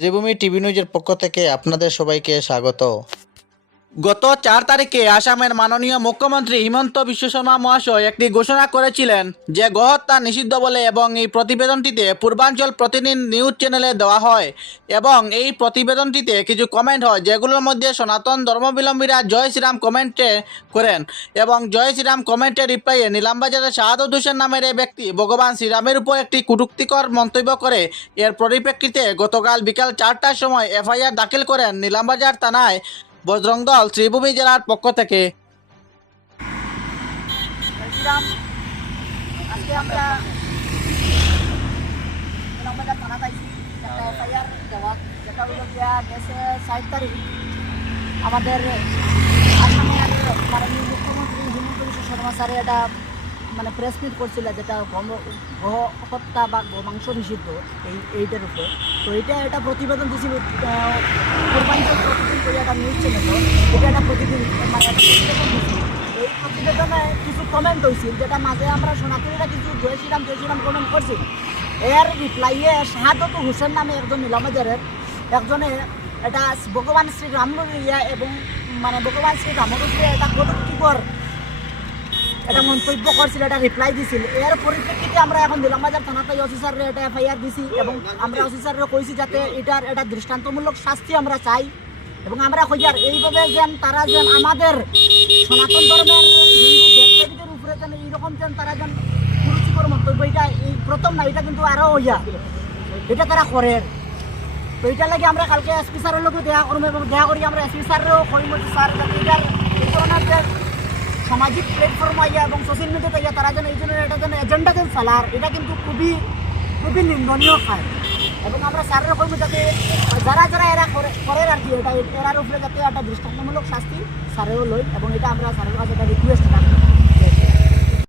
Sreebhumi TV নিউজের পক্ষ থেকে আপনাদের সবাইকে স্বাগত। গত 4 তারিখে আসামের মাননীয় মুখ্যমন্ত্রী হিমন্ত বিশ্ব শর্মা মহাশয় একটি ঘোষণা করেছিলেন যে গোহত্যা নিষিদ্ধ বলে, এবং এই প্রতিবেদনটিতে পূর্বাঞ্চল প্রতিদিন নিউজ চ্যানেলে দেওয়া হয় এবং এই প্রতিবেদনটিতে কিছু কমেন্ট হয়, যেগুলোর মধ্যে সনাতন ধর্মাবলম্বীরা জয় শ্রীরাম কমেন্টে করেন এবং জয় শ্রীরাম কমেন্টে রিপ্লাইয়ে নিলামবাজারের শাহাদত হোসেন নামের এই ব্যক্তি ভগবান শ্রীরামের উপর একটি কটূক্তিকর মন্তব্য করে। এর পরিপ্রেক্ষিতে গতকাল বিকাল 4টার সময় এফআইআর দাখিল করেন নিলামবাজার থানায় বজরং দল শ্রীভূমি জেলার পক্ষ থেকে। আজকে আমরা নিলামবাজার থানাতে আইছি একটা এফআইআর দেওয়া, যেটা হলো গিয়া গেছে 7 তারিখ আমাদের আসামের মাননীয় মুখ্যমন্ত্রী হিমন্ত বিশ্ব শর্মা স্যারে একটা প্রেস মিট করছিল, যেটা গো হত্যা বা গোমাংস নিষিদ্ধ এইটার উপরে। তো এটা প্রতিবেদন দিয়েছিল পূর্বাঞ্চল প্রতিদিন করে একটা নিউজ চ্যানেল, এটা একটা প্রতিদিন একটা প্রতিবেদন দিয়েছিল। এই প্রতিবেদনে কিছু কমেন্ট হয়েছিল, যেটা মাঝে আমরা সনাতনীরা কিছু জয় শ্রীরাম কমেন্ট করছি। এর রিপ্লাইয়ে শাহাদত হোসেন নামে একজন নিলামবাজারের একজনে এটা ভগবান শ্রীরাম এবং ভগবান শ্রীরামের উপরে এটা কটূক্তিকর একটা মন্তব্য করছিল, এটা রিপ্লাই দিছিল। এর পরিপ্রেক্ষিতে আমরা এখন নিলামবাজার থানাতে ওসি স্যারের এটা এফআইআর দিছি এবং আমরা ওসি স্যারের কইছি যাতে এটার একটা দৃষ্টান্তমূলক শাস্তি আমরা চাই, এবং আমরা কইয়ার এইভাবে যেন তারা যেন আমাদের সনাতন ধর্মের হিন্দু দেবদেবীদের উপরে যেন এইরকম যেন তারা যেন কুরুচিকর মন্তব্য, এটা এই প্রথম না, এটা কিন্তু আরও হইয়া এটা তারা করে। তো এটার লাগে আমরা কালকে এসপি স্যারের লোক দেখা করবো এবং দেখা করি আমরা এসপি স্যারেরও করিম স্যার যাতে এটার এই ধরনের যে সামাজিক প্ল্যাটফর্ম আইয়া এবং সোশ্যাল মিডিয়াতে আইয়া তারা যেন এই জন্য এটা যেন এজেন্ডা যেন চালার, এটা কিন্তু খুবই খুবই নিন্দনীয় হয়। এবং আমরা স্যারের কইব যাতে যারা যারা এরা করে আর কি এটা এরার উপরে যাতে একটা দৃষ্টান্তমূলক শাস্তি স্যারেও লই, এবং এটা আমরা স্যারের কাছে একটা রিকোয়েস্ট রাখি।